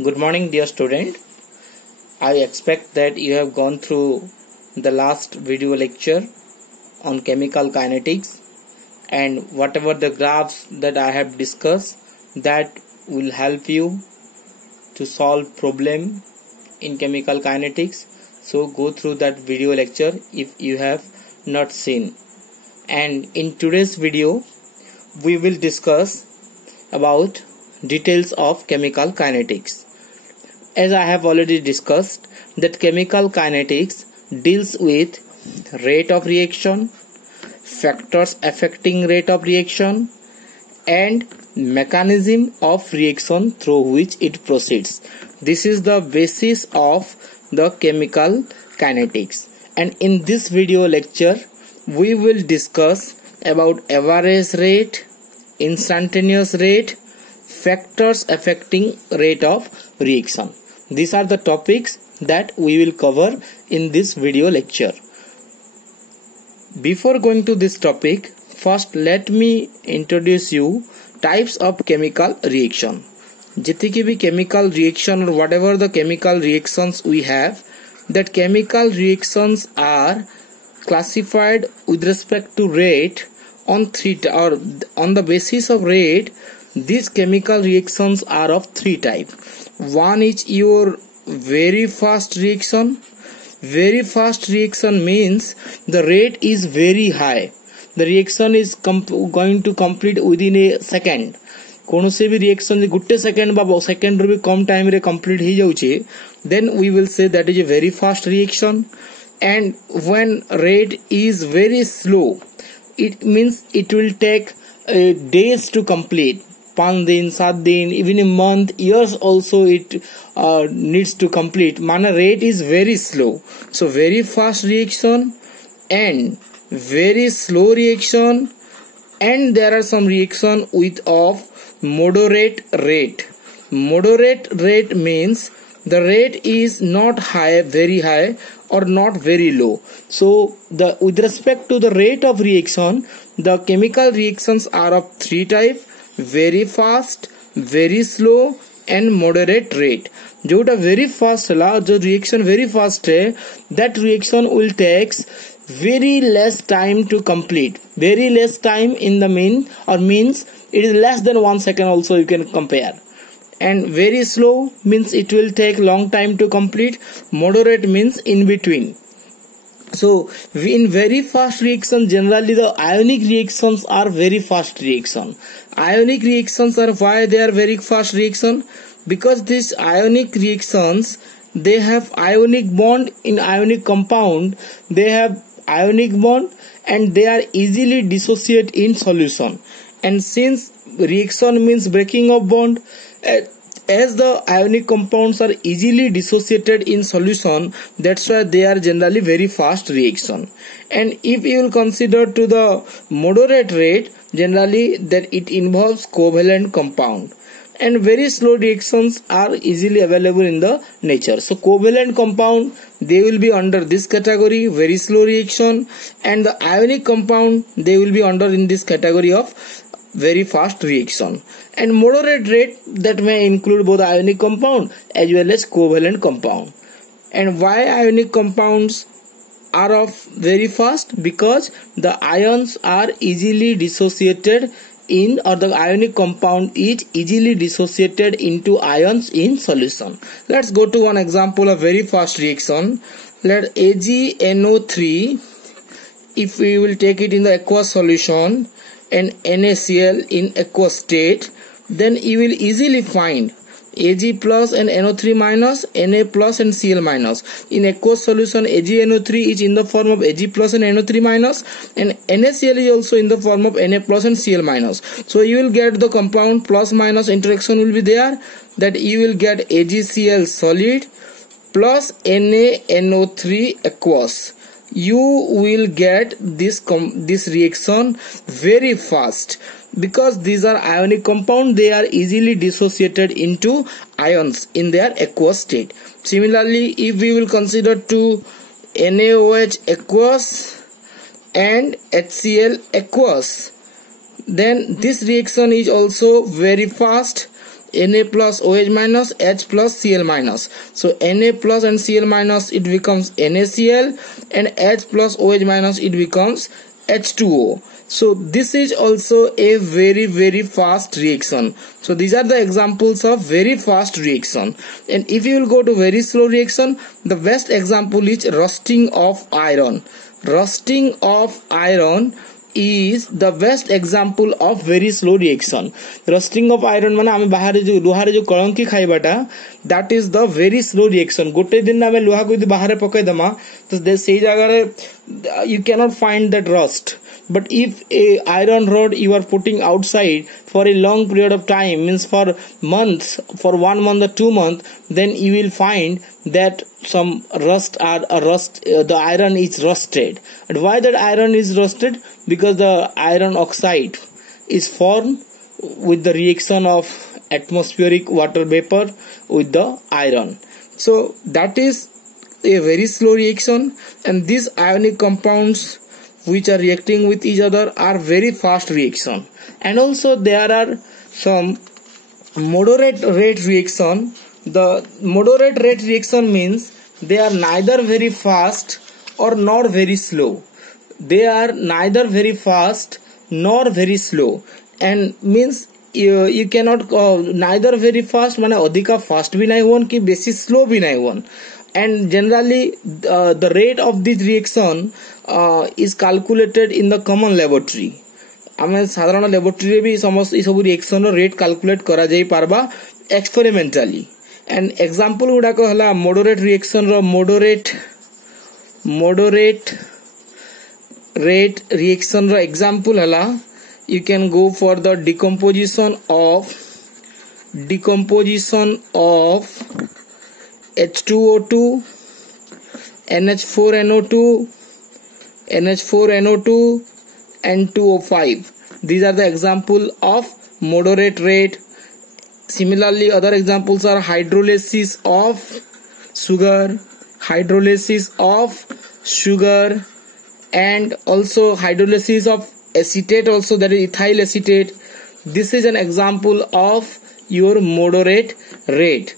Good morning, dear student. I expect that you have gone through the last video lecture on chemical kinetics, and whatever the graphs that I have discussed, that will help you to solve problem in chemical kinetics. So go through that video lecture if you have not seen. And in today's video we will discuss about details of chemical kinetics. As I have already discussed, that chemical kinetics deals with rate of reaction, factors affecting rate of reaction, and mechanism of reaction through which it proceeds. This is the basis of the chemical kinetics. And in this video lecture, we will discuss about average rate, instantaneous rate, factors affecting rate of reaction. These are the topics that we will cover in this video lecture. Before going to this topic, first let me introduce you types of chemical reaction. जितने भी chemical reaction or whatever the chemical reactions we have, that chemical reactions are classified with respect to rate on on the basis of rate. These chemical reactions are of three types. One is your very fast reaction. Very fast reaction means the rate is very high. The reaction is going to complete within a second. कौनसे भी reaction Gutte second बा second रू भी कम time रे complete ही जाउचे, then we will say that is a very fast reaction. And when rate is very slow, it means it will take days to complete. 5 दिन, 7 दिन, even a month, years also it needs to complete. Mana rate is very slow. So very fast reaction and very slow reaction, and there are some reaction with of moderate rate. Moderate rate means the rate is not high, very high, or not very low. So with respect to the rate of reaction, the chemical reactions are of three types: very fast, very slow, and moderate rate. जोटा very fast है, जो reaction very fast है, that reaction will takes very less time to complete. Very less time in the means it is less than 1 second also you can compare. And very slow means it will take long time to complete. Moderate means in between. So in very fast reaction, generally the ionic reactions are very fast reaction. Ionic reactions are why they are very fast reaction? Because these ionic reactions, they have ionic bond in ionic compound. They have ionic bond and they are easily dissociate in solution. And since reaction means breaking of bond, as the ionic compounds are easily dissociated in solution, that's why they are generally very fast reaction. And if you will consider to the moderate rate, generally that it involves covalent compound. And very slow reactions are easily available in the nature. So covalent compound, they will be under this category, very slow reaction, and the ionic compound, they will be under in this category of very fast reaction. And moderate rate, that may include both ionic compound as well as covalent compound. And why ionic compounds are of very fast? Because the ions are easily dissociated in, or the ionic compound is easily dissociated into ions in solution. Let's go to one example of very fast reaction. Let AgNO3, if we will take it in the aqueous solution and NaCl in aqueous state, then you will easily find Ag plus and NO3 minus, Na plus and Cl minus. In aqueous solution, AgNO3 is in the form of Ag plus and NO3 minus, and NaCl is also in the form of Na plus and Cl minus. So you will get the compound plus minus interaction will be there, that you will get AgCl solid plus NaNO3 aqueous. You will get this reaction very fast, because these are ionic compound. They are easily dissociated into ions in their aqueous state. Similarly, if we will consider to NaOH aqueous and HCl aqueous, then this reaction is also very fast, Na plus OH minus, H plus Cl minus. So Na plus and Cl minus, it becomes NaCl, and H plus OH minus, it becomes H2O. So this is also a very fast reaction. So these are the examples of very fast reaction. And if you will go to very slow reaction, the best example is rusting of iron. Rusting of iron is the best example of very slow reaction. Rusting of iron माने आमे बाहर जो लोहा रे जो Kalanki खाइबाटा, that is the very slow reaction. गोटे दिन आमे लोहा को बाहर पकाई दमा तो से जगह रे you cannot find that rust. But if a iron rod you are putting outside for a long period of time, means for months, for 1 month or 2 months, then you will find that some rust or the iron is rusted. And why that iron is rusted? Because the iron oxide is formed with the reaction of atmospheric water vapor with the iron. So that is a very slow reaction, and these ionic compounds which are reacting with each other are very fast reaction. And also there are some moderate rate reaction. The moderate rate reaction means they are neither very fast or nor very slow. They are neither very fast nor very slow, and means you cannot neither very fast माने अधिका fast भी नहीं होन कि बेसी slow भी नहीं होन. And generally the rate of this reaction is calculated in the common laboratory. आमे साधारण laboratory भी समस्त इस सब reaction रो rate calculate करा जाई पारबा experimentally. And example गुडा को हला moderate reaction रो moderate rate reaction रो example हला, you can go for the decomposition of H2O2, NH4NO2, NH4NO2 and 2O5. These are the example of moderate rate. Similarly, other examples are hydrolysis of sugar, and also hydrolysis of acetate also, that is ethyl acetate. This is an example of your moderate rate.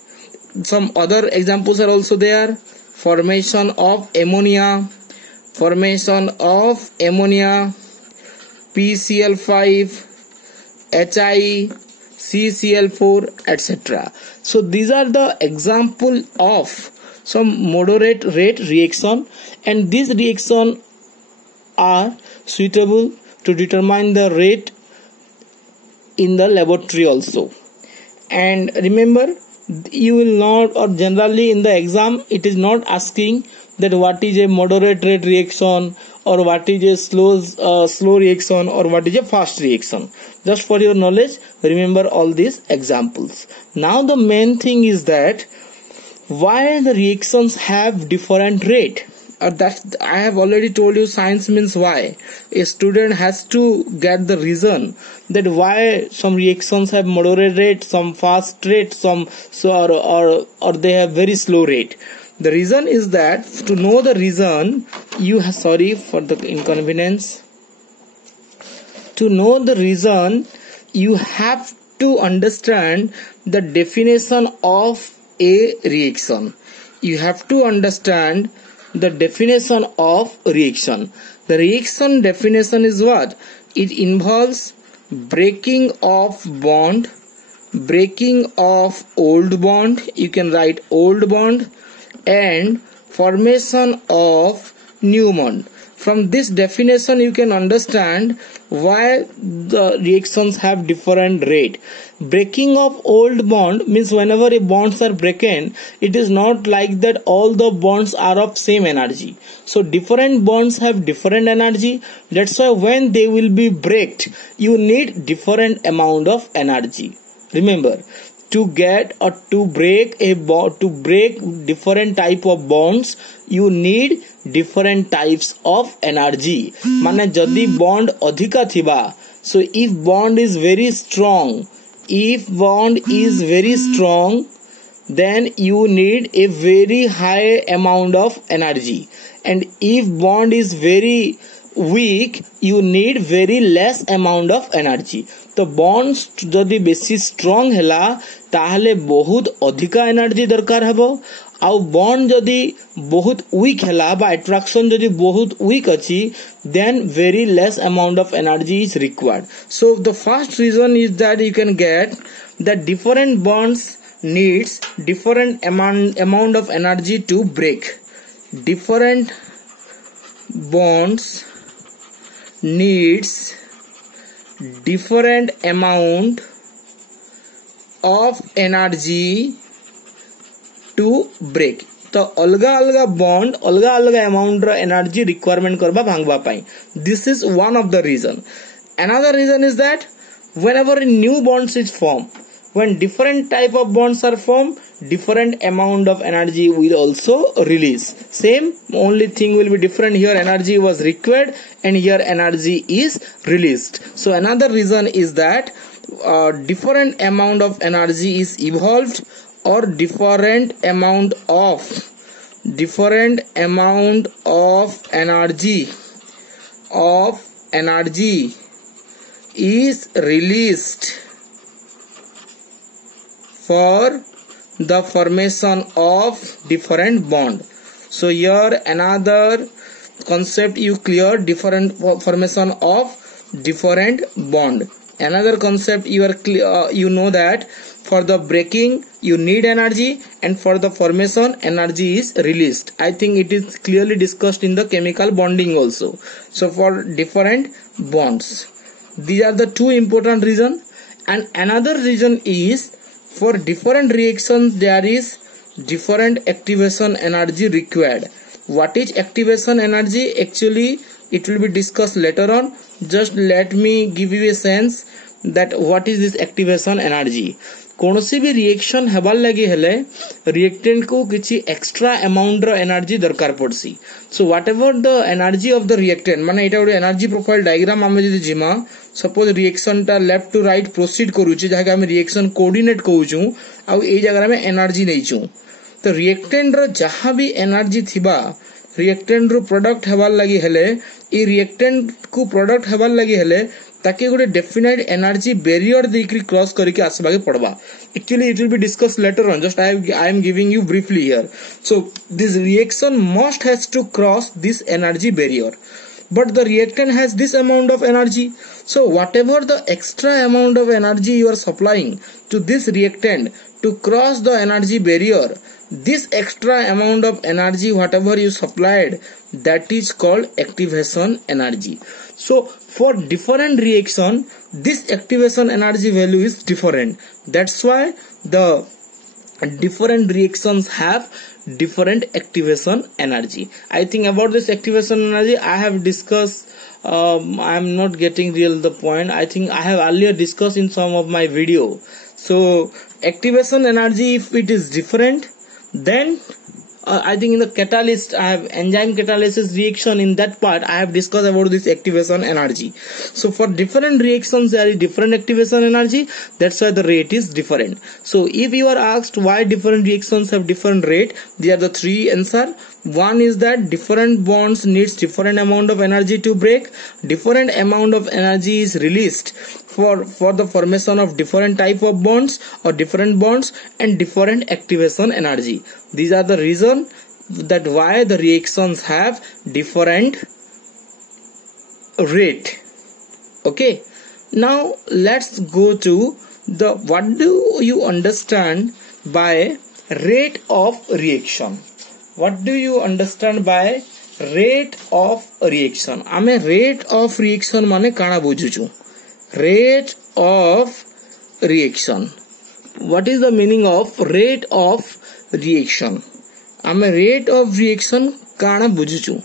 Some other examples are also there. Formation of ammonia, PCl5, Hi, CCl4, etc. So these are the example of some moderate rate reaction, and these reaction are suitable to determine the rate in the laboratory also. And remember, you will not, or generally in the exam it is not asking that what is a moderate rate reaction or what is a slow reaction or what is a fast reaction. Just for your knowledge, remember all these examples. Now the main thing is that why the reactions have different rate. That I have already told you, science means why. A student has to get the reason that why some reactions have moderate rate, some fast rate, some or they have very slow rate. The reason is that to know the reason, you have, sorry for the inconvenience. To know the reason, you have to understand the definition of a reaction. You have to understand the definition of reaction. The reaction definition is what? It involves breaking of bond, breaking of old bond, you can write old bond, and formation of new bond. From this definition you can understand why the reactions have different rate. Breaking of old bond means whenever a bonds are broken, it is not like that all the bonds are of same energy. So different bonds have different energy. That's why when they will be breaked, you need different amount of energy. Remember, to get or to break different type of bonds, you need different types of energy. माने जदि bond अधिका थिबा, so if bond is very strong, then you need a very high amount of energy. And if bond is very weak you need very less amount of energy. तो bonds जदि बेसी strong हैला ताहले बहुत अधिका energy दरकार हेबो आउ bond जदि बहुत weak हैला बा attraction जदि बहुत weak अछि then very less amount of energy is required. So the first reason is that you can get that different bonds needs different amount of energy to break. Different bonds needs different amount of energy to break. तो अलगा अलगा bond अलगा अलगा amount रो energy requirement करबा भांगबा पाई. This is one of the reason. Another reason is that whenever a new bonds is formed, when different type of bonds are formed, different amount of energy will also release. Same, only thing will be different. Here energy was required and here energy is released. So another reason is that different amount of energy is evolved or different amount of energy is released for the formation of different bond. So here another concept you clear, different formation of different bond. Another concept you are clear, you know that for the breaking you need energy and for the formation energy is released. I think it is clearly discussed in the chemical bonding also. So for different bonds, these are the two important reasons. And another reason is for different reactions there is different activation energy required. What is activation energy? Actually it will be discussed later on. Just let me give you a sense that what is this activation energy. कौनसी भी reaction हेबार लगी हेले reactant को किसी extra amount रो energy दरकार पड़सी. So whatever the energy of the reactant माने एटा गोटे एनर्जी प्रोफाइल डायग्राम आमे जदि जिमा सपोज रिएक्शन टा लेफ्ट टू राइट प्रोसीड करूची जहा हम रिएक्शन कोऑर्डिनेट कहूचू आ ए जगह में एनर्जी नैचू. तो रिएक्टेंट रो जहां भी एनर्जी थिबा रिएक्टेंट रो प्रोडक्ट हेबार लगी हेले ई रिएक्टेंट को प्रोडक्ट हेबार लगी हेले ताकि गोटे डेफिनाइट एनर्जी बैरियर देकरी क्रॉस करके आसबाके पड़बा. Actually it will be discuss later on. Just I am giving you briefly here. So this reaction must has to cross this energy barrier, but the reactant has this amount of energy. So whatever the extra amount of energy you are supplying to this reactant to cross the energy barrier, this extra amount of energy whatever you supplied, that is called activation energy. So for different reaction this activation energy value is different. That's why the different reactions have different activation energy. I think about this activation energy I have discussed. I am not getting real the point. I think I have earlier discussed in some of my video. So activation energy, if it is different, then I think in the catalyst I have enzyme catalysis reaction. In that part I have discussed about this activation energy. So for different reactions there is different activation energy. That's why the rate is different. So if you are asked why different reactions have different rate, there are the three answer. One is that different bonds needs different amount of energy to break. Different amount of energy is released for the formation of different type of bonds or different bonds, and different activation energy. These are the reason that why the reactions have different rate. Okay, now let's go to the what do you understand by rate of reaction. What do you understand by rate of reaction? आमे rate of reaction माने काना बुझुचु. Rate of reaction. What is the meaning of rate of reaction? आमे rate of reaction काना बुझुचु.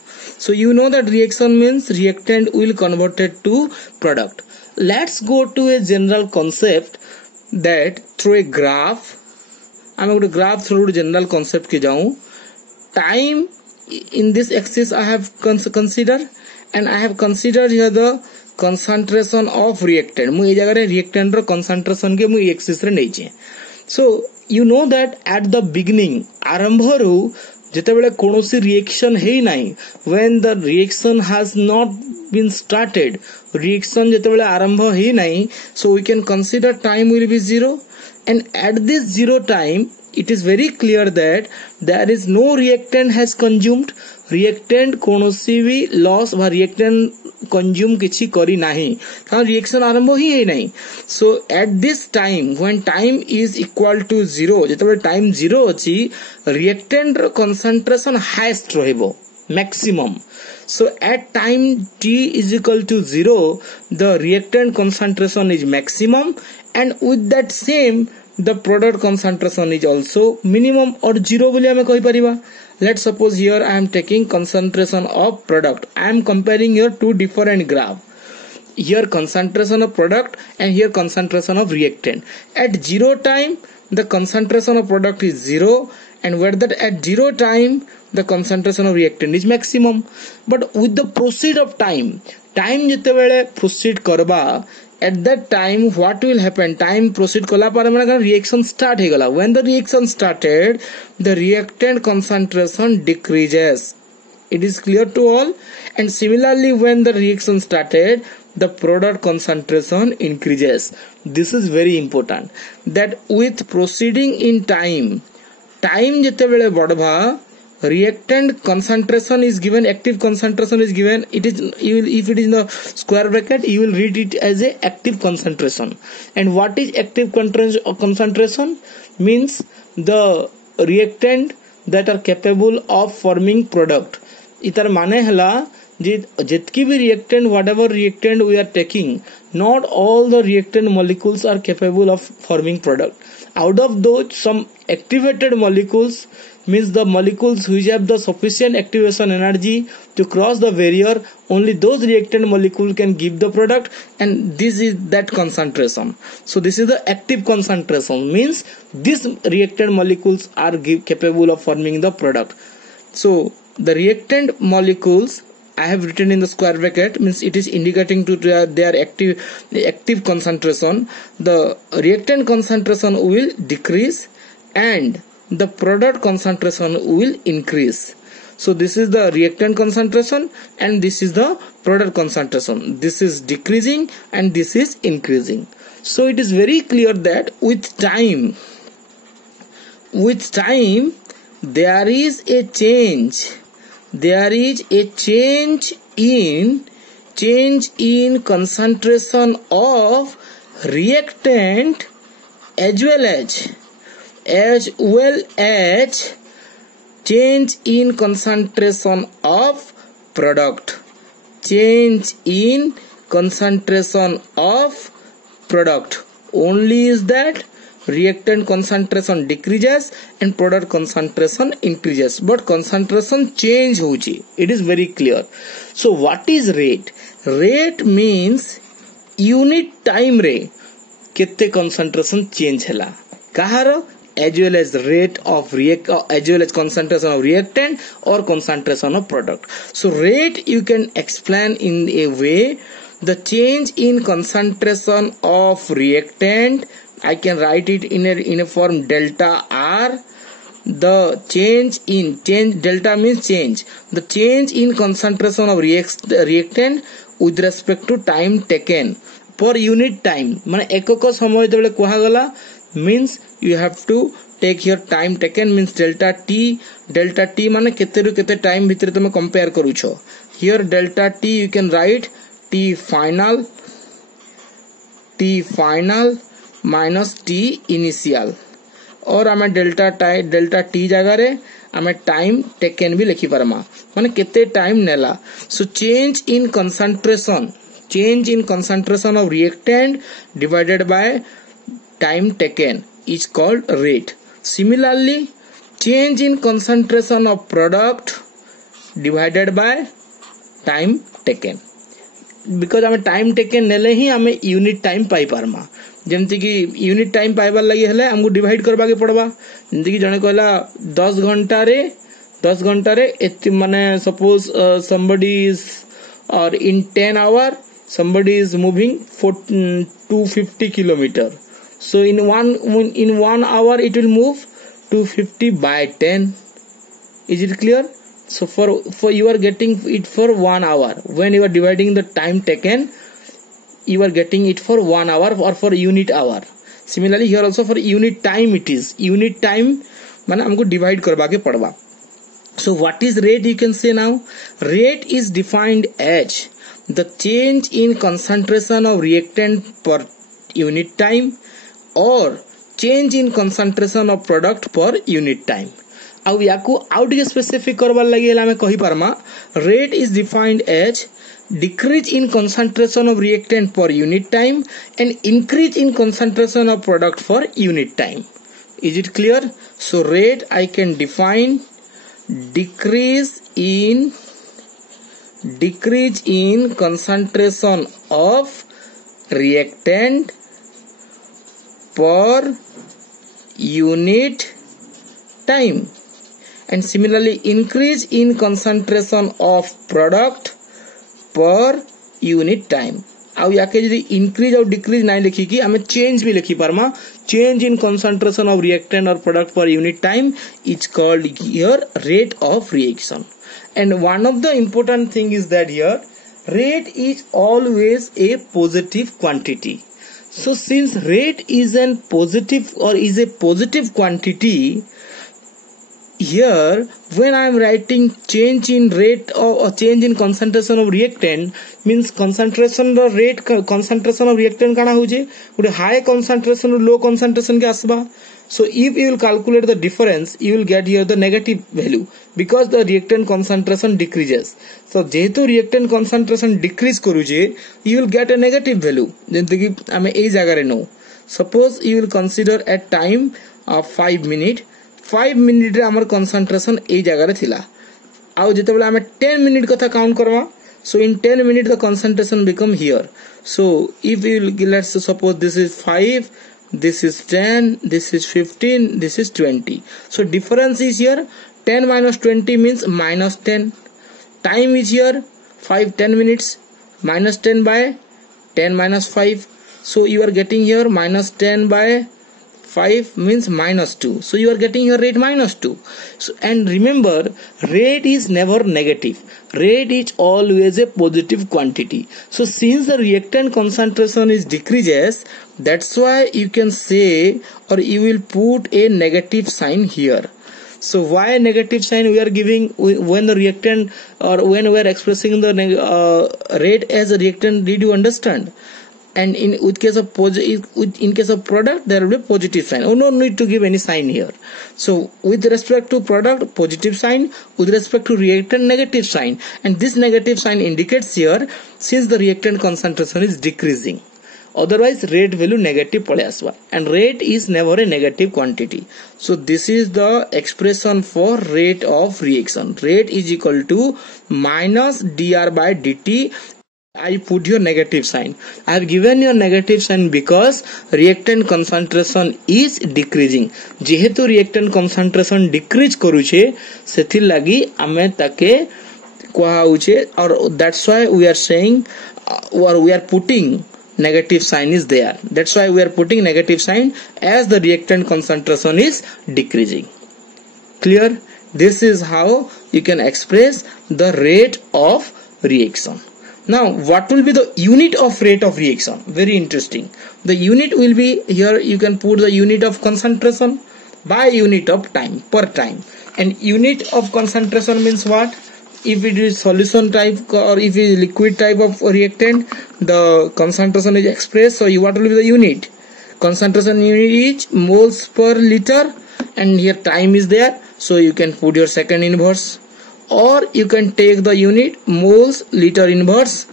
So you know that reaction means reactant will converted to product. Let's go to a general concept that through a graph. आमे गोटे graph through general concept के जाऊं. Time in this axis I have considered, and I have considered here the concentration of reactant. मु ए जगह रे reactant रो concentration के मु axis रे नहीं छे. So you know that at the beginning आरंभ रु ଯେତେବେଳେ କୌଣସି ରିଏକ୍ସନ ହେଇନାହିଁ, when the reaction has not been started, reaction ଯେତେବେଳେ ଆରମ୍ଭ ହେଇନାହିଁ, so we can consider time will be 0, and at this 0 time it is very clear that there is no reactant has consumed. reactant କୌଣସି ବି loss ବା reactant consume କିଛି କରି ନାହିଁ, କାରଣ reaction ଆରମ୍ଭ ହିଁ ହେଇନାହିଁ. so at this time when time is equal to 0, ଯେତେବେଳେ time 0 ଅଛି, reactant ର concentration highest ରହିବ, maximum. so at time t is equal to 0, the reactant concentration is maximum, and with that same the product concentration is also minimum or 0 ବୋଲି ଆମେ କହିପାରିବା. let's suppose here I am taking concentration of product. I am comparing here two different graph. Here concentration of product and here concentration of reactant. At 0 time the concentration of product is 0, and where that at 0 time the concentration of reactant is maximum. but with the proceed of time ଯେତେବେଳେ proceed करबा, at that time what will happen, time proceed kala pare mane reaction start hegala. when the reaction started, the reactant concentration decreases. it is clear to all. and similarly when the reaction started, the product concentration increases. this is very important, that with proceeding in time jetebele badba, reactant concentration is given, active concentration is given. it is, you will, if it is in the square bracket, you will read it as a active concentration. and what is active concentration? means the reactant that are capable of forming product. इतर माने हला जितकी भी reactant, whatever reactant we are taking, not all the reactant molecules are capable of forming product. out of those, some activated molecules, means the molecules which have the sufficient activation energy to cross the barrier, only those reactant molecule can give the product, and this is that concentration. so this is the active concentration, means these reactant molecules are capable of forming the product. so the reactant molecules I have written in the square bracket, means it is indicating to their active concentration. the reactant concentration will decrease and the product concentration will increase. so this is the reactant concentration and this is the product concentration. this is decreasing and this is increasing. so it is very clear that with time there is a change in concentration of reactant as well as change in concentration of product. only is that reactant concentration decreases and product concentration increases, but concentration change hochi. it is very clear. so what is rate? rate means unit time रे केते concentration change hela kahar, as well as rate of as well as concentration of reactant or concentration of product. so rate you can explain in a way, the change in concentration of reactant, I can write it in a form delta R. the change delta means change, the change in concentration of reactant with respect to time taken per unit time. माने एकक समय जेबले कोहा गला, means you have to take here time taken, means delta t माने केते रु केते time भितर तमे compare करूछो. here delta t you can write t final minus t initial, और आमे डेल्टा टी जगह रे आमे टाइम टेकन भी लिखि परमा, माने केते टाइम नेला. So change in concentration of reactant divided by time taken is called rate. similarly change in concentration of product divided by time taken, because आमे टाइम टेकन नेले ही आमे यूनिट टाइम पाई परमा. जेमती कि unit time पाइबार लगी हेले हमको divide करबा के पड़बा. जेमती कि जने कहला 10 घंटा रे एति माने suppose somebody is or in 10 hour somebody is moving for 250 kilometer. so in one hour it will move 250 by 10, Is it clear? So for you are getting it for 1 hour. When you are dividing the time taken, you are getting it for 1 hour or for unit hour. Similarly here also for unit time it is. Unit time माने हमको divide करवा के पड़वा. So what is rate? You can say now rate is defined as the change in concentration of reactant per unit time or change in concentration of product per unit time. आउ याकू out के specific करबार लागि हला हमें कहि पारमा rate is defined as decrease in concentration of reactant per unit time and increase in concentration of product for unit time. Is it clear? So rate I can define decrease in concentration of reactant per unit time and similarly increase in concentration of product per unit time. आउ याके यदि increase और decrease नहीं लिखी कि हमें change भी लिखी पारमा. Change in concentration of reactant or product per unit time is called here rate of reaction. And one of the important thing is that here rate is always a positive quantity. So since rate is a positive quantity, here when I am writing change in rate or change in concentration of reactant means concentration of rate concentration of reactant काना हो जे गोटे high concentration or low concentration के आसबा. So if you will calculate the difference you will get here the negative value because the reactant concentration decreases. So जेहेतु reactant concentration decrease करूजे you will get a negative value जेंते कि हमें ए जगह रे no. Suppose you will consider at time of 5 minute 5 minute रे हमर concentration ए जगह रे थिला. आउ जेते बेला हमें 10 minute कथा काउंट करवा. So in 10 minute the concentration become here. So if you will, let's suppose this is 5, this is 10, this is 15, this is 20. So difference is here 10 minus 20 means minus 10. Time is here 10 minutes minus 10 by 10 minus 5. So you are getting here minus 10 by 5 means minus 2. So you are getting your rate minus 2. So, and remember rate is never negative. Rate is always a positive quantity. So since the reactant concentration is decreases, that's why you can say or you will put a negative sign here. So why negative sign we are giving when the reactant or when we are expressing the rate as a reactant? Did you understand? And in case of product there will be positive sign. Oh, no need to give any sign here. So with respect to product positive sign, with respect to reactant negative sign, and this negative sign indicates here since the reactant concentration is decreasing. Otherwise rate value negative pade aswa, and rate is never a negative quantity. So this is the expression for rate of reaction. Rate is equal to minus dr by dt. I put your negative sign. I have given your negative sign because reactant concentration is decreasing. जेहेतु reactant concentration decrease करूचे सेथिर लगी हमें ताके कोहाउचे और that's why we are saying or we are putting negative sign is there. That's why we are putting negative sign as the reactant concentration is decreasing. Clear? This is how you can express the rate of reaction. Now what will be the unit of rate of reaction? Very interesting. The unit will be here, you can put the unit of concentration by unit of time per time. And unit of concentration means what? If it is solution type or if it is liquid type of reactant, the concentration is expressed. So what will be the unit? Concentration unit is moles per liter, and here time is there. So you can put your second inverse. Or you can take the unit moles liter inverse,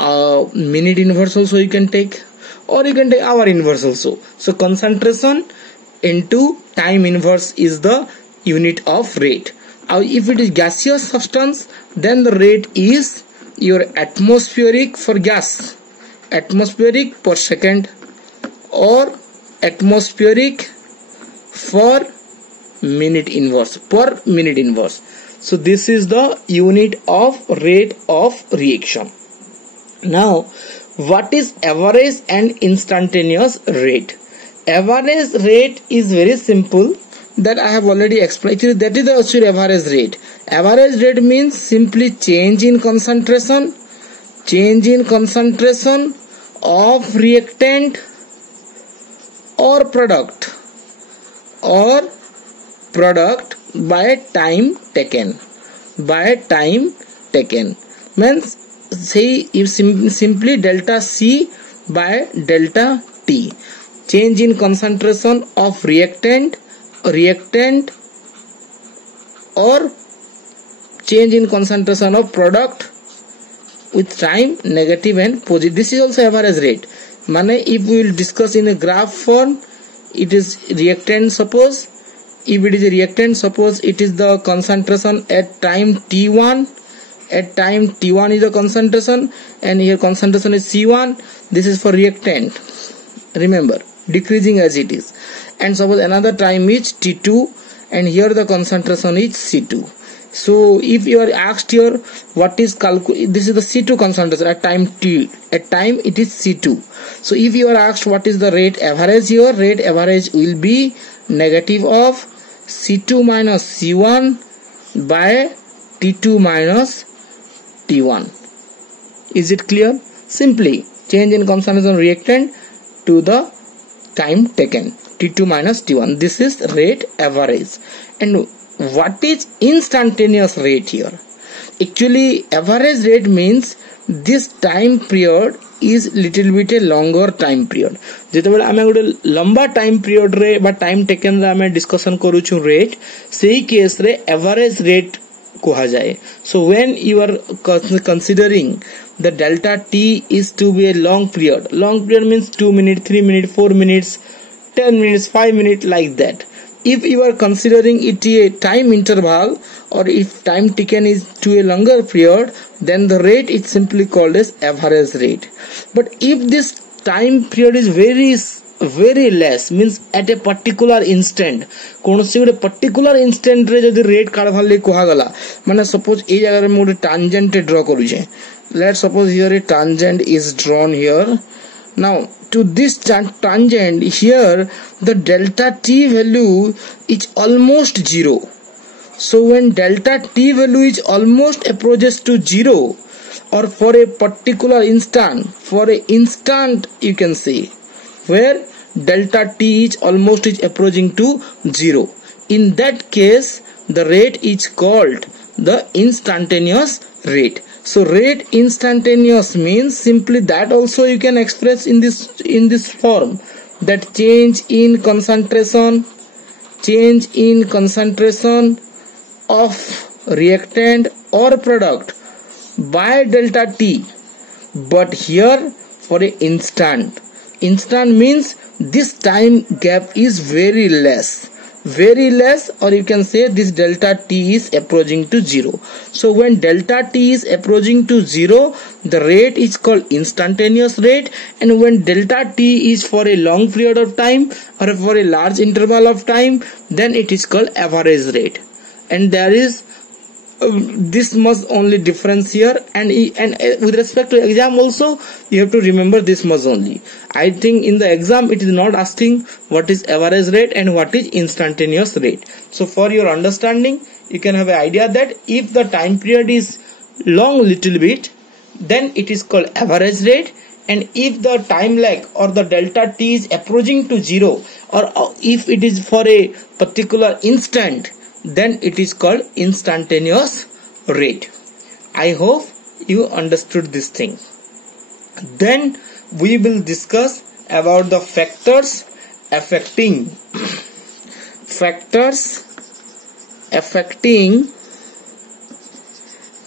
minute inverse also you can take, or you can take hour inverse also. So concentration into time inverse is the unit of rate. If it is gaseous substance, then the rate is your atmospheric for gas, atmospheric per second, or atmospheric for minute inverse, per minute inverse. So this is the unit of rate of reaction. Now what is average and instantaneous rate? Average rate is very simple. that I have already explained. That is the actual average rate. Average rate means simply change in concentration of reactant or product by time taken. Means say if simply delta C by delta T. Change in concentration of reactant or change in concentration of product with time negative and positive. This is also average rate. Mane if we will discuss in a graph form, it is reactant. Suppose if it is a reactant, suppose it is the concentration at time T1. At time T1 is the concentration, and here concentration is C1. This is for reactant. Remember, decreasing as it is. And suppose another time is T2, and here the concentration is C2. So if you are asked here what is this is the C2 concentration at time T. At time it is C2. So if you are asked what is the rate average here, rate average will be negative of C2 minus C1 by T2 minus T1. Is it clear? Simply change in concentration reactant to the time taken, T2 minus T1. This is rate average. And what is instantaneous rate here? Actually average rate means this time period is little bit a longer time period. जेतेबेले आमे गोटे लंबा time period रे बा time taken रे आमे discussion करूछु rate, सेही case रे average rate कहा जाए. So when you are considering the delta T is to be a long period means 2 minutes, 3 minutes, 4 minutes, 10 minutes, 5 minutes, like that. If you are considering it a time interval, or if time taken is to a longer period, then the rate is simply called as average rate. But if this time period is very less, means at a particular instant, कोनोसी गोटे particular instant रे जदी rate काढबार ले कहा गला, माने suppose ए जगह रे मोटे tangent draw करूछे. Let's suppose here a tangent is drawn here. Now to this tangent here, the delta T value is almost 0. So when delta T value is almost approaches to 0, or for a particular instant, you can say where delta T is almost approaching to 0. In that case, the rate is called the instantaneous rate. So rate instantaneous means simply that also you can express in this form, that change in concentration of reactant or product by delta T. But here for a instant means this time gap is very less, or you can say this delta T is approaching to 0. So when delta T is approaching to 0, the rate is called instantaneous rate, and when delta T is for a long period of time or for a large interval of time, then it is called average rate. And there is this much only difference here, and with respect to exam also you have to remember this much only. I think in the exam it is not asking what is average rate and what is instantaneous rate. So for your understanding, you can have an idea that if the time period is long little bit, then it is called average rate, and if the time lag or the delta T is approaching to 0, or if it is for a particular instant, then it is called instantaneous rate. I hope you understood this thing. Then we will discuss about the factors affecting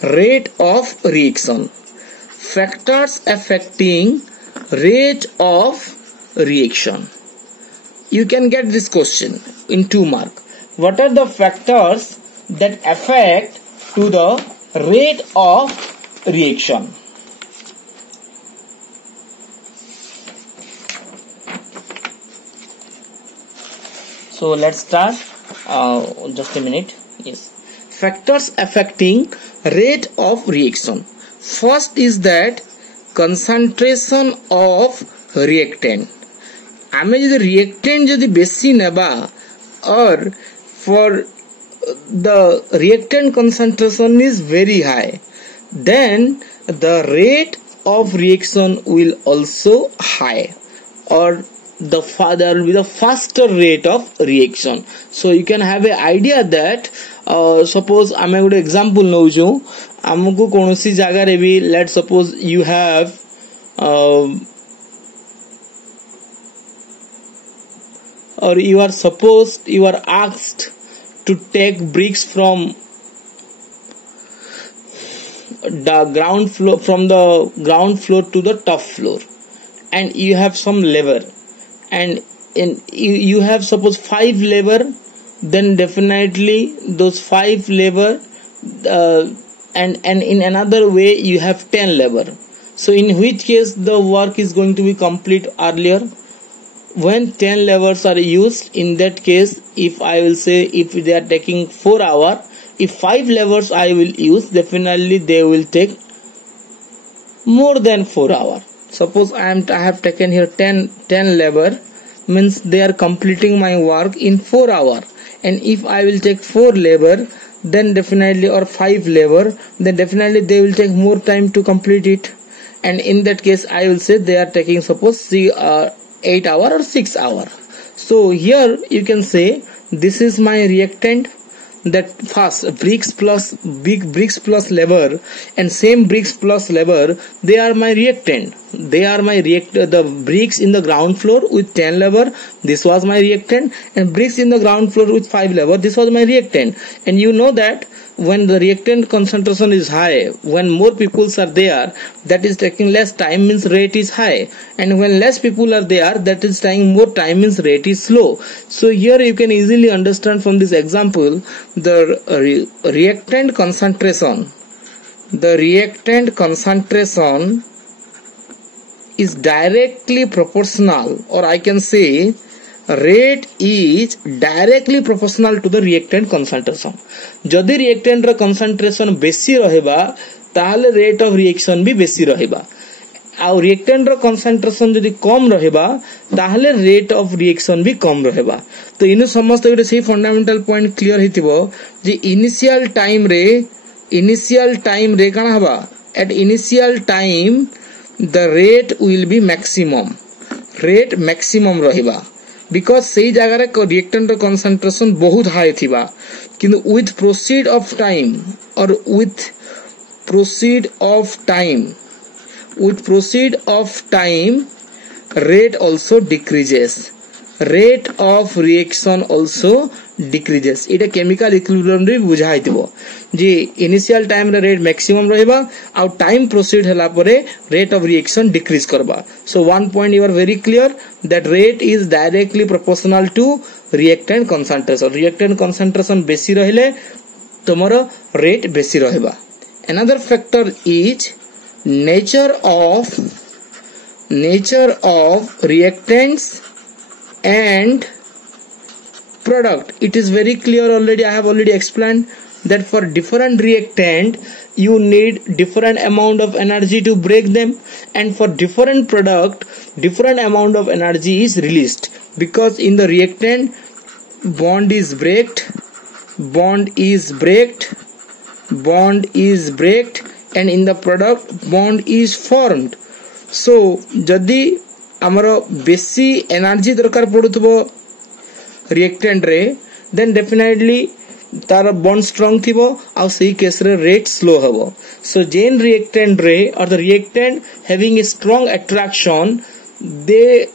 rate of reaction. Factors affecting rate of reaction. You can get this question in 2 marks. What are the factors that affect to the rate of reaction? So let's start. Just a minute. Yes. Factors affecting rate of reaction. First is that concentration of reactant. आमे जदि reactant जदि बेसी नेबा, or for the reactant concentration is very high, then the rate of reaction will also high, or there will be the faster rate of reaction. So you can have an idea that suppose आम गोटे example नौचु आमको कौन सी जगह रे भी let suppose you have or you are asked to take bricks from the ground floor to the top floor, and you have some lever, and you have suppose 5 lever, then definitely those 5 lever and in another way you have 10 lever. So in which case the work is going to be complete earlier when 10 levers are used. In that case, if I will say if they are taking 4 hours, if 5 levers I will use, definitely they will take more than 4 hours. Suppose I have taken here 10 lever, means they are completing my work in 4 hours. And if I will take 4 lever, then definitely, or 5 lever, then definitely they will take more time to complete it. And in that case I will say they are taking suppose 8 hours or 6 hours. So here you can say this is my reactant, that first bricks plus lever, and same bricks plus lever, they are my reactant. The bricks in the ground floor with 10 lever, this was my reactant, and bricks in the ground floor with 5 lever, this was my reactant. And you know that when the reactant concentration is high, when more people are there, that is taking less time, means rate is high, and when less people are there, that is taking more time, means rate is slow. So here you can easily understand from this example the reactant concentration is directly proportional, or I can say rate is directly proportional to the reactant concentration. जदि reactant रा concentration बेसी रहेबा ताहले rate of reaction भी बेसी रहेबा, और reactant रा concentration जदि कम रहेबा ताहले rate of reaction भी कम रहेबा. तो इनु समस्त गोटे से फंडामेंटल पॉइंट क्लियर हितिबो जे इनिशियल टाइम रे काना हबा, at initial time the rate will be maximum रहेबा, because सही जगह रे रिएक्टेंट कंसंट्रेशन बहुत हाई थिबा, किंतु with proceed of time rate also decreases, rate of reaction also decreases. इटा केमिकल इक्विलिब्रियम रे बुझाई दिबो जे इनिशियल टाइम रे रेट मैक्सिमम रहबा और टाइम प्रोसीड हला परे रेट ऑफ रिएक्शन डिक्रीज करबा. So one point you are very clear that rate is directly proportional to reactant concentration. Reactant concentration बेसी रहले तमरो रेट बेसी रहबा. Another factor is nature of reactants and product. It is very clear already, I have already explained that for different reactant you need different amount of energy to break them, and for different product different amount of energy is released, because in the reactant bond is breaked and in the product bond is formed. So जदि आमरो बेसी energy दरकार पड़ुथबो reactant रे, then definitely तार bond strong थिबो आ सही case रे rate slow हबो. सो जेन reactant रे और the reactant having a strong attraction, they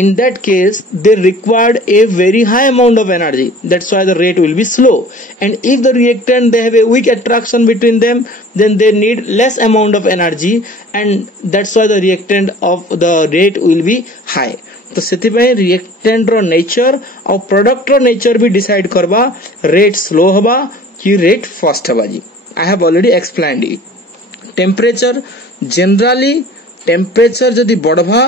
in that case they required a very high amount of energy, that's why the rate will be slow. And if the reactant they have a weak attraction between them, then they need less amount of energy, and that's why the reactant of the rate will be high. तो सेति पय reactant रो nature और product रो nature भी decide करबा rate slow हबा कि रेट फास्ट हबा जी. I have already explained it. Temperature, generally temperature जदि बढ़बा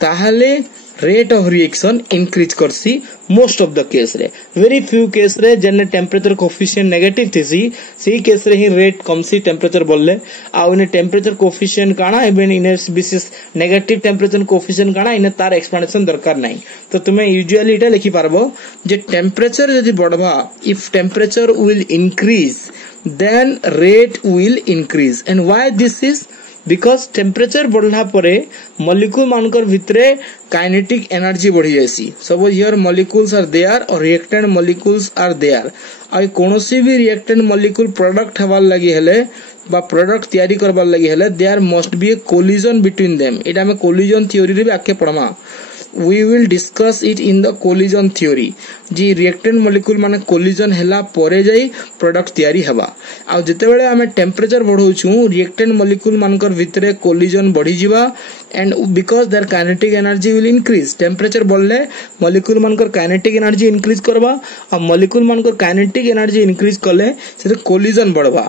ताहले rate of reaction increase करसी most of the case रे very few case रे जन्ने temperature coefficient negative थीसी सही case रे ही rate कम सी temperature बोलले आउ इने temperature coefficient काना इबन इने विशेष negative temperature coefficient काना इने तार explanation दरकार नहीं तो तुम्हें usually इटा लिखी पारबो जे temperature यदि बढ़वा if temperature will increase then rate will increase and why this is because temperature बढ़ला परे molecule मानकर भितरे kinetic energy बढ़ी जायसी suppose here molecules are there और reactant molecules are there आई कोनोसी भी reactant molecule product हवार लगी हेले बा product तैयारी करबार लगी हेले there must be a collision between them इटा में collision theory रे भी आके पढ़मा we will discuss it in the collision theory ji reactant molecule माने collision हेला परे जाई product तैयारी हवा आ जते बेले हमें temperature बढ़ौछु reactant molecule मानकर भितरे collision बढ़ी जीवा and because their kinetic energy will increase temperature बढ़ले molecule मानकर kinetic energy increase करबा आ molecule मानकर kinetic energy increase करले से collision बढ़वा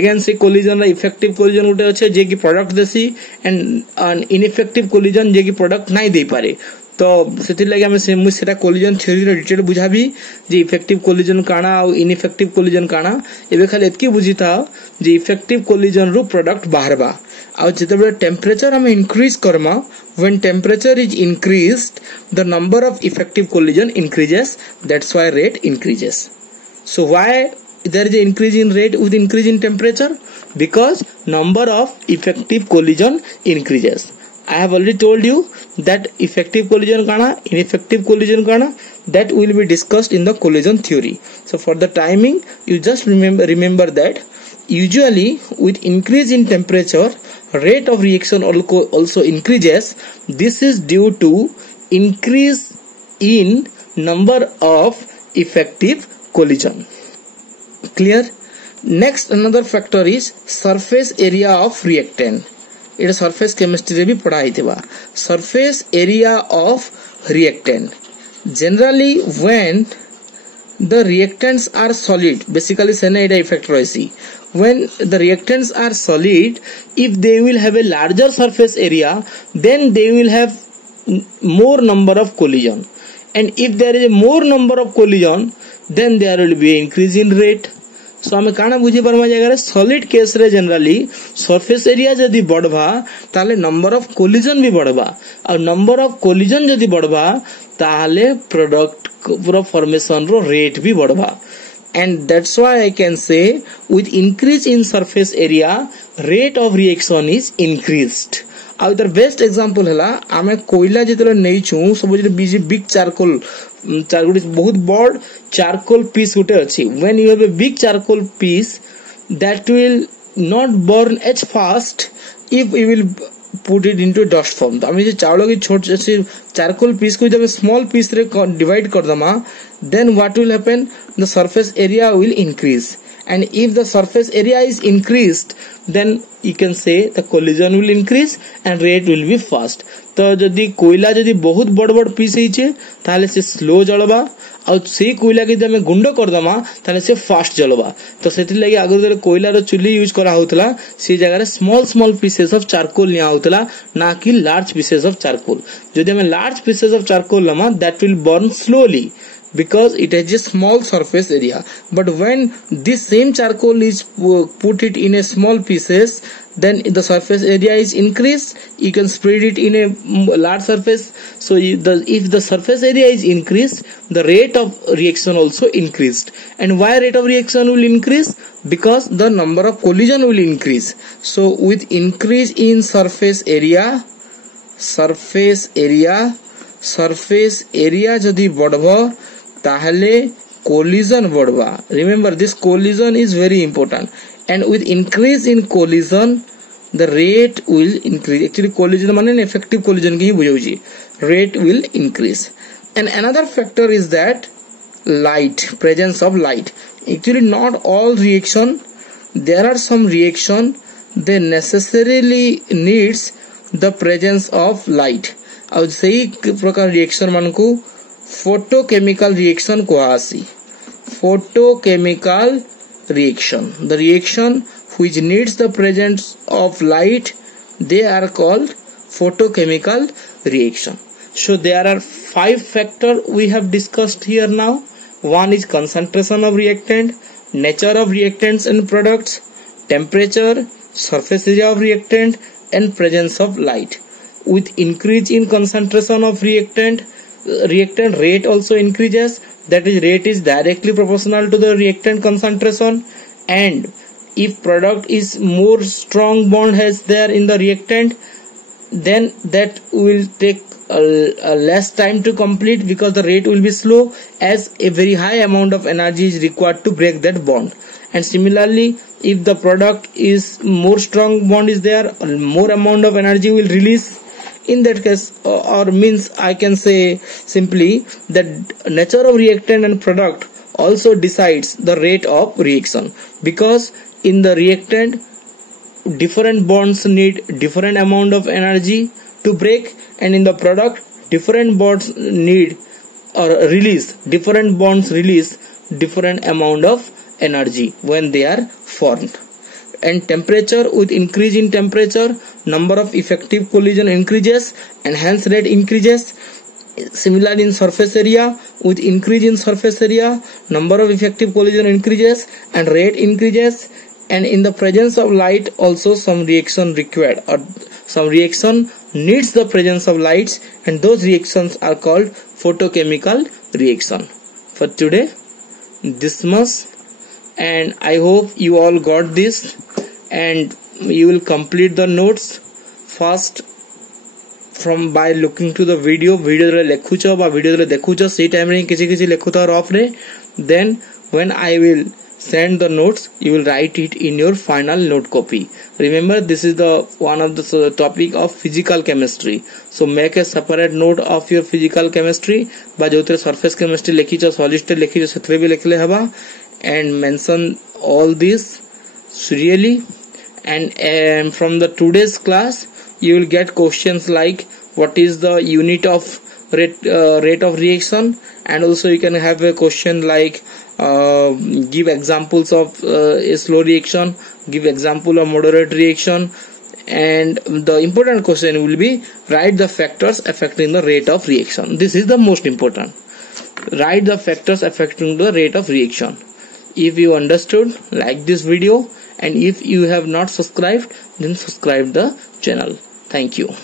again से collision रा effective collision उठे अच्छे जे की product देसी and ineffective collision जे की product नहीं दे पारे तो सेति लागि हम सेटा कोलिजन थ्योरी रे डिटेल बुझाबी जे इफेक्टिव कोलिजन काना और इनइफेक्टिव कोलिजन काना एबे खाली एतकी बुझिता जे इफेक्टिव कोलिजन रो प्रोडक्ट बाहरबा आ जेतेबे टेंपरेचर हम increase Karma when temperature is increased the number of effective collision increases that's why rate increases so why there is an increase in rate with increase in temperature because number of effective collision increases I have already told you that effective collision kana ineffective collision kana that will be discussed in the collision theory so for the timing you just remember that usually with increase in temperature rate of reaction also increases this is due to increase in number of effective collision clear next another factor is surface area of reactant इट surface chemistry रे भी पढ़ाई थिबा surface area of reactant generally when the reactants are solid basically सेने इटा effect रहसी when the reactants are solid if they will have a larger surface area then they will have more number of collision and if there is a more number of collision then there will be an increase in rate सो हमें काना बुझी परमा जायगा solid case रे generally surface area जदी बढ़बा ताले number of collision भी बढ़बा और नंबर ऑफ कोलिजन जदी बढ़बा ताले प्रोडक्ट पूरा फॉर्मेशन रो रेट भी बढ़बा and that's why I can say with increase in surface area rate of reaction is increased ଆଉ इधर बेस्ट एग्जांपल हला आमे कोयला जेतले नै छु सब जे बिग चारकोल चारगुडी बहुत बड़ चारकोल पीस उठे अछि when you have a big charcoal piece that will not burn as fast if you will put it into dust form तो हमें जे चावल की छोट से चारकोल पीस को जब स्मॉल पीस रे डिवाइड कर दमा then what will happen the surface area will increase and if the surface area is increased then you can say the collision will increase and rate will be fast तो जदी कोयला जदी बहुत बड़ बड़ पीस हिचे ताले से स्लो जळबा आ से कोयला के जमे गुंड कर दमा ताले से फास्ट जळबा तो सेति लागि आगु जले कोयला रो चुली यूज करा होतला से जगह रे small small pieces of charcoal लिया होतला ना कि लार्ज पीसेस ऑफ चारकोल जदी हमें large pieces of charcoal Lama that will burn slowly because it has a small surface area but when this same charcoal is put it in a small pieces then the surface area is increased you can spread it in a large surface so if the surface area is increased the rate of reaction also increased and why rate of reaction will increase because the number of collision will increase so with increase in surface area जदी बढ़बो ताहले collision बढ़वा remember this collision is very important and with increase in collision the rate will increase actually collision माने effective collision के ही बुझौजी rate will increase and another factor is that light presence of light actually not all reaction there are some reaction they necessarily needs the presence of light और सही प्रकार reaction मान को photochemical reaction को आसी photochemical reaction the reaction which needs the presence of light they are called photochemical reaction So there are 5 factors we have discussed here now. One is concentration of reactant, nature of reactants and products, temperature, surface area of reactant, and presence of light. With increase in concentration of reactant rate also increases. That is, rate is directly proportional to the reactant concentration. And if product is more strong bond has there in the reactant, then that will take a less time to complete, because the rate will be slow, as a very high amount of energy is required to break that bond. And similarly, if the product is more strong bond is there, more amount of energy will release. In that case, or means I can say simply that nature of reactant and product also decides the rate of reaction, because in the reactant different bonds need different amount of energy to break, and in the product different bonds need or release different amount of energy when they are formed. And temperature, with increase in temperature, number of effective collision increases and hence rate increases. Similarly, in surface area, with increase in surface area, number of effective collision increases and rate increases. And in the presence of light also some reaction required, or some reaction needs the presence of lights, and those reactions are called photochemical reaction. For today, this much, and I hope you all got this, and you will complete the notes first from by looking to the video ଲେଖୁଛ ବା ଭିଡ଼ିଓରେ ଦେଖୁଛ ସେଇ ଟାଇମରେ କିଛି ଲେଖୁଥାଅ ରଫରେ. Then when I will send the notes, you will write it in your final note copy. Remember, this is the one of the topic of physical chemistry, so make a separate note of your physical chemistry by जोथे surface chemistry लेखिଛ, solid state लेखिଛ, सेथरे भी लेखले हबा, and mention all this serially. And from the today's class you will get questions like what is the unit of rate of reaction, and also you can have a question like give examples of a slow reaction, give example of moderate reaction, and the important question will be write the factors affecting the rate of reaction. This is the most important. Write the factors affecting the rate of reaction. If you understood, like this video, and if you have not subscribed, then subscribe the channel. Thank you.